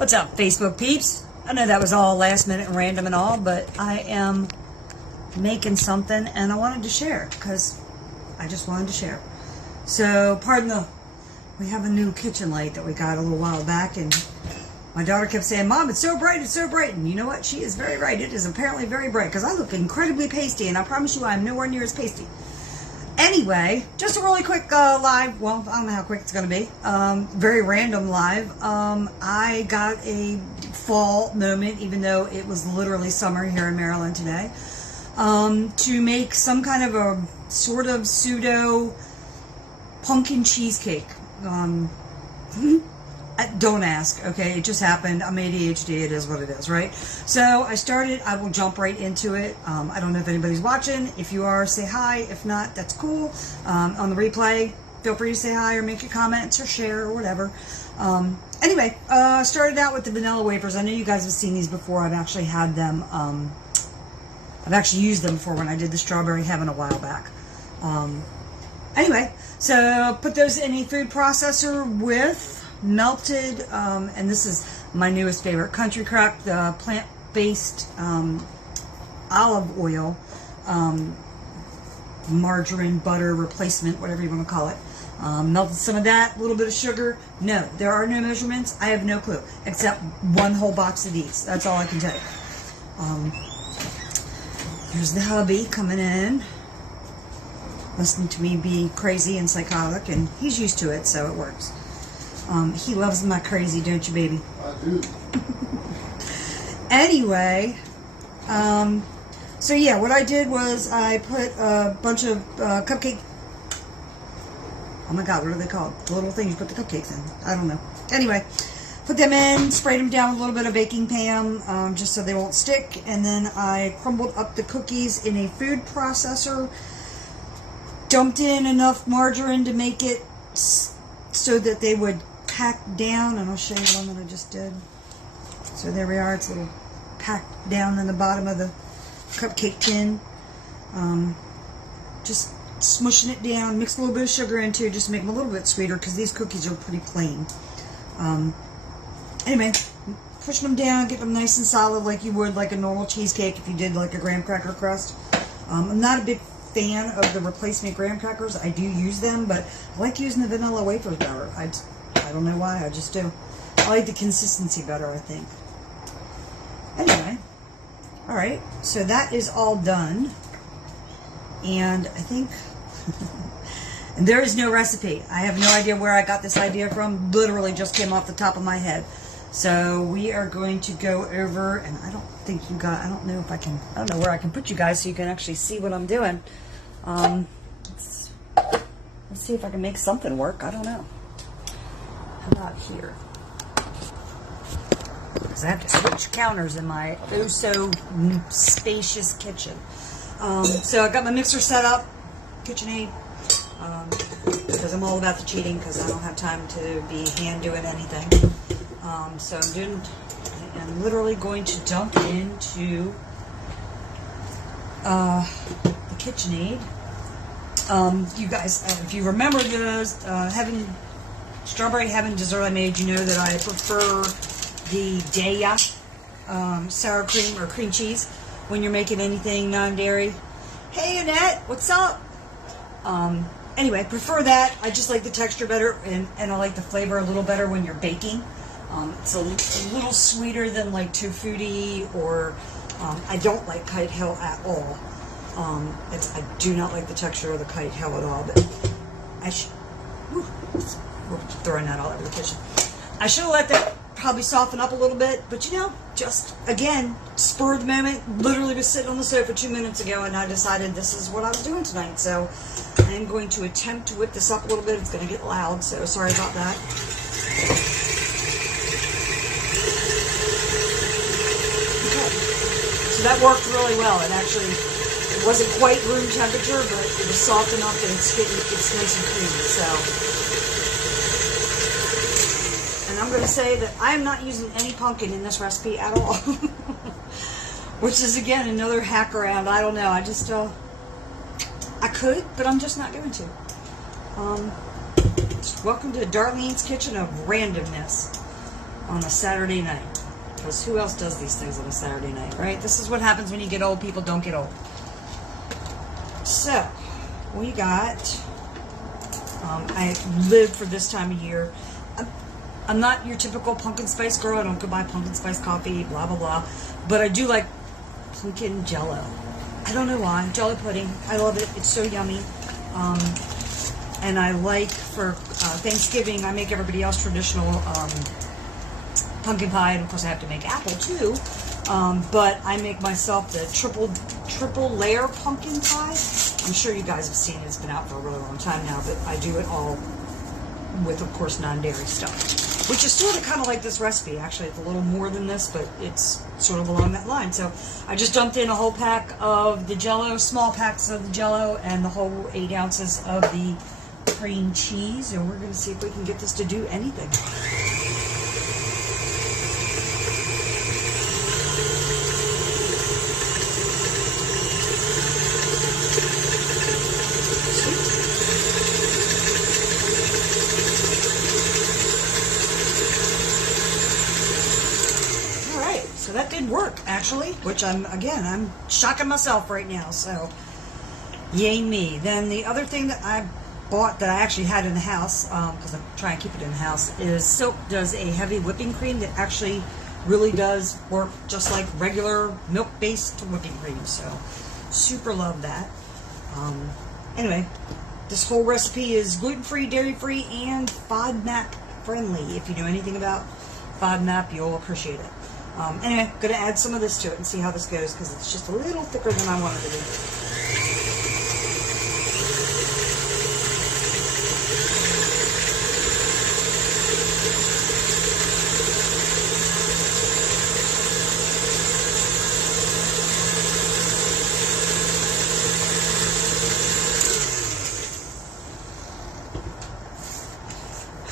What's up, Facebook peeps? I know that was all last minute and random and all, but I am making something and I wanted to share because I just wanted to share. So, we have a new kitchen light that we got a little while back, and my daughter kept saying, "Mom, it's so bright, it's so bright." And you know what? She is very right. It is apparently very bright because I look incredibly pasty, and I promise you I'm nowhere near as pasty. Anyway, just a really quick live. Well, I don't know how quick it's going to be. Very random live. I got a fall moment, even though it was literally summer here in Maryland today, to make some kind of a sort of pseudo pumpkin cheesecake. Don't ask, okay? It just happened. I'm ADHD. It is what it is, right? So I will jump right into it. I don't know if anybody's watching. If you are, say hi. If not, that's cool. On the replay, feel free to say hi or make your comments or share or whatever. Anyway, started out with the vanilla wafers. I know you guys have seen these before. I've actually had them. I've actually used them before when I did the strawberry heaven a while back. Anyway, so put those in a food processor with melted, and this is my newest favorite, Country Crock, the plant-based olive oil, margarine, butter replacement, whatever you want to call it. Melted some of that, a little bit of sugar. No, there are no measurements. I have no clue, except one whole box of these. That's all I can tell you. Here's the hubby coming in, listening to me be crazy and psychotic, and he's used to it, so it works. He loves my crazy, don't you, baby? I do. Anyway, so yeah, what I did was I put a bunch of cupcake. Oh my God, what are they called? The little things you put the cupcakes in. I don't know. Anyway, put them in, sprayed them down with a little bit of baking pam, just so they won't stick, and then I crumbled up the cookies in a food processor, dumped in enough margarine to make it so that they would pack down, and I'll show you one that I just did. So there we are. It's a little packed down in the bottom of the cupcake tin. Just smushing it down, mix a little bit of sugar into it just to make them a little bit sweeter because these cookies are pretty plain. Anyway, pushing them down, get them nice and solid like you would like a normal cheesecake if you did like a graham cracker crust. I'm not a big fan of the replacement graham crackers. I do use them, but I like using the vanilla wafers better. I don't know why, I just do. I like the consistency better, I think. Anyway, alright, so that is all done. And I think, and there is no recipe. I have no idea where I got this idea from. Literally just came off the top of my head. So we are going to go over, and I don't know where I can put you guys so you can actually see what I'm doing. Let's see if I can make something work. I don't know. How about here? Because I have to switch counters in my so spacious kitchen. So I got my mixer set up, KitchenAid, because I'm all about the cheating because I don't have time to be hand doing anything. So I'm literally going to dump into the KitchenAid. You guys, if you remember the strawberry heaven dessert I made, you know that I prefer the Daya sour cream or cream cheese when you're making anything non-dairy. Hey Annette, what's up? Anyway, prefer that. I just like the texture better, and I like the flavor a little better when you're baking. It's a little sweeter than like Tufuti, or I don't like Kite Hill at all. I do not like the texture of the Kite Hill at all, but we're throwing that all over the kitchen. I should have let that probably soften up a little bit, but you know, just again, spur of the moment. Literally was sitting on the sofa 2 minutes ago, and I decided this is what I was doing tonight. So I am going to attempt to whip this up a little bit. It's going to get loud, so sorry about that. Okay, so that worked really well. It wasn't quite room temperature, but it was soft enough that it's nice and creamy. So. I'm going to say that I am not using any pumpkin in this recipe at all. Which is, again, another hack around. I don't know. I could, but I'm just not going to. Welcome to Darlene's Kitchen of Randomness. on a Saturday night. Because who else does these things on a Saturday night, right? This is what happens when you get old. People don't get old. So, we got... I live for this time of year. I'm not your typical pumpkin spice girl. I don't go buy pumpkin spice coffee, blah, blah, blah. But I do like pumpkin jello. I don't know why. Jello pudding. I love it. It's so yummy. And I like for Thanksgiving, I make everybody else traditional pumpkin pie. And of course, I have to make apple too. But I make myself the triple layer pumpkin pie. I'm sure you guys have seen it. It's been out for a really long time now, but I do it all with, of course, non-dairy stuff, which is sort of kind of like this recipe. Actually, it's a little more than this, but it's sort of along that line. So I just dumped in a whole pack of the Jell-O, small packs of the Jell-O, and the whole 8 ounces of the cream cheese, and we're going to see if we can get this to do anything. So that did work, actually, which I'm shocking myself right now, so yay me. Then the other thing that I bought that I actually had in the house, because I'm trying to keep it in the house, is Silk does a heavy whipping cream that actually really does work just like regular milk-based whipping cream, so super love that. Anyway, this whole recipe is gluten-free, dairy-free, and FODMAP friendly. If you know anything about FODMAP, you'll appreciate it. Anyway, I'm going to add some of this to it and see how this goes, because it's just a little thicker than I wanted it to be.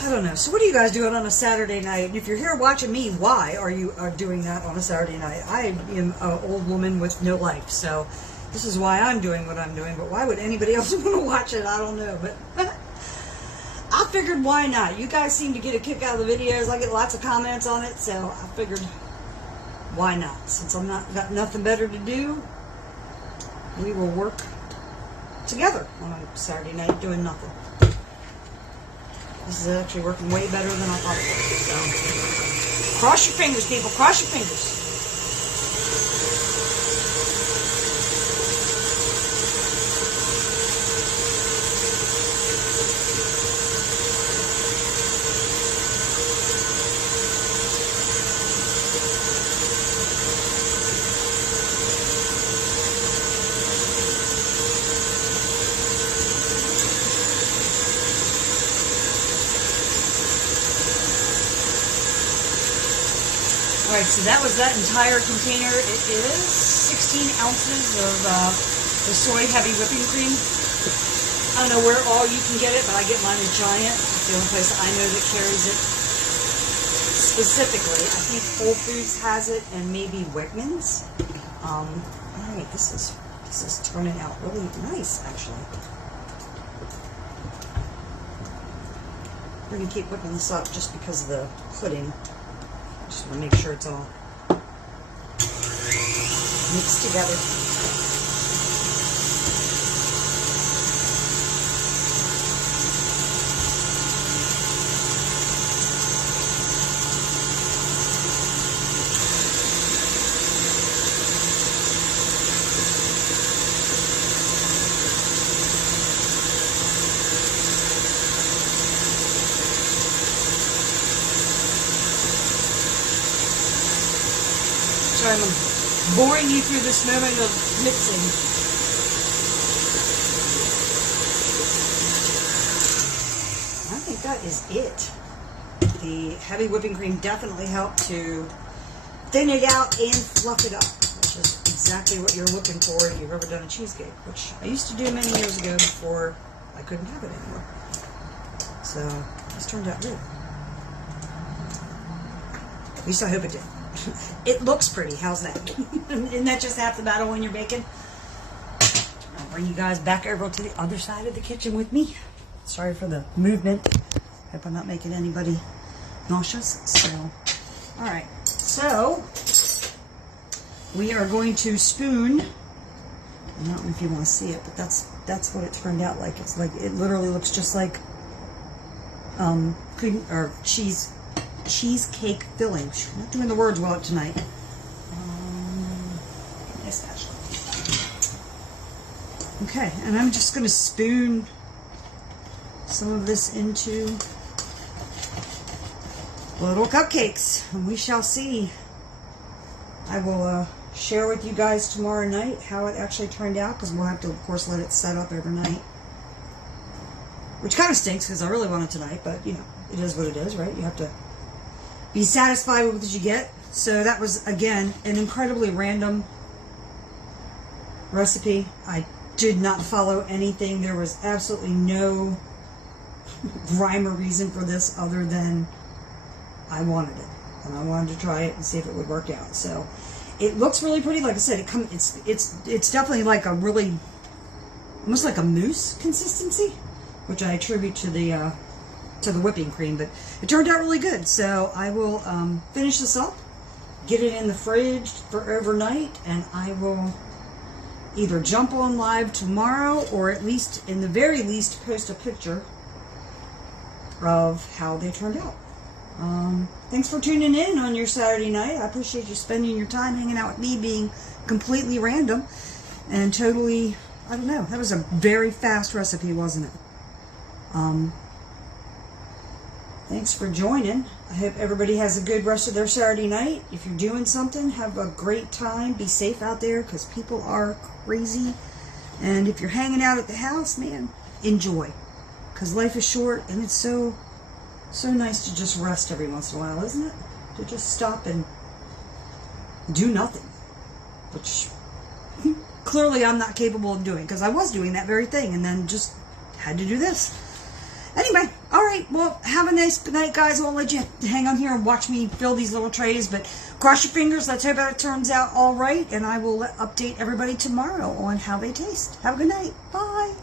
I don't know. So what are you guys doing on a Saturday night? And if you're here watching me, why are you doing that on a Saturday night? I am an old woman with no life, so this is why I'm doing what I'm doing. But why would anybody else want to watch it? I don't know. But I figured, why not? You guys seem to get a kick out of the videos. I get lots of comments on it, so I figured, why not? Since I'm got nothing better to do, we will work together on a Saturday night doing nothing. This is actually working way better than I thought it would. So, cross your fingers, people. Cross your fingers. Alright, so that was that entire container. It is 16 ounces of the soy heavy whipping cream. I don't know where all you can get it, but I get mine at Giant. It's the only place I know that carries it specifically. I think Whole Foods has it, and maybe Wegmans. Alright, this is turning out really nice, actually. We're going to keep whipping this up just because of the pudding. Just want to make sure it's all mixed together. Sorry, I'm boring you through this moment of mixing. I think that is it. The heavy whipping cream definitely helped to thin it out and fluff it up, which is exactly what you're looking for if you've ever done a cheesecake, which I used to do many years ago before I couldn't have it anymore. So this turned out good. At least I hope it did. It looks pretty. How's that? Isn't that just half the battle when you're baking? I'll bring you guys back over to the other side of the kitchen with me. Sorry for the movement. Hope I'm not making anybody nauseous. So All right, so we are going to spoon. I don't know if you want to see it, but that's what it turned out like. It's like, it literally looks just like cream or cheesecake filling. I'm not doing the words well tonight. Yes, Ashley. Okay, and I'm just going to spoon some of this into little cupcakes, and we shall see. I will share with you guys tomorrow night how it actually turned out, because we'll have to, of course, let it set up overnight. Which kind of stinks, because I really want it tonight, but, you know, it is what it is, right? You have to be satisfied with what you get. So that was, again, an incredibly random recipe. I did not follow anything. There was absolutely no rhyme or reason for this other than I wanted it. And I wanted to try it and see if it would work out. So it looks really pretty. Like I said, it's definitely like a really, almost like a mousse consistency, which I attribute to the whipping cream. But it turned out really good. So I will finish this up, get it in the fridge for overnight, and I will either jump on live tomorrow, or at least, in the very least, post a picture of how they turned out. Thanks for tuning in on your Saturday night. I appreciate you spending your time hanging out with me, being completely random and totally, I don't know, that was a very fast recipe, wasn't it? Thanks for joining. I hope everybody has a good rest of their Saturday night. If you're doing something, have a great time. Be safe out there, because people are crazy. And if you're hanging out at the house, man, enjoy. Because life is short, and it's so nice to just rest every once in a while, isn't it? To just stop and do nothing. Which clearly I'm not capable of doing, because I was doing that very thing and then just had to do this. Anyway, alright, well, have a nice night, guys. I won't let you hang on here and watch me fill these little trays, but cross your fingers. Let's hope it turns out alright, and I will update everybody tomorrow on how they taste. Have a good night. Bye.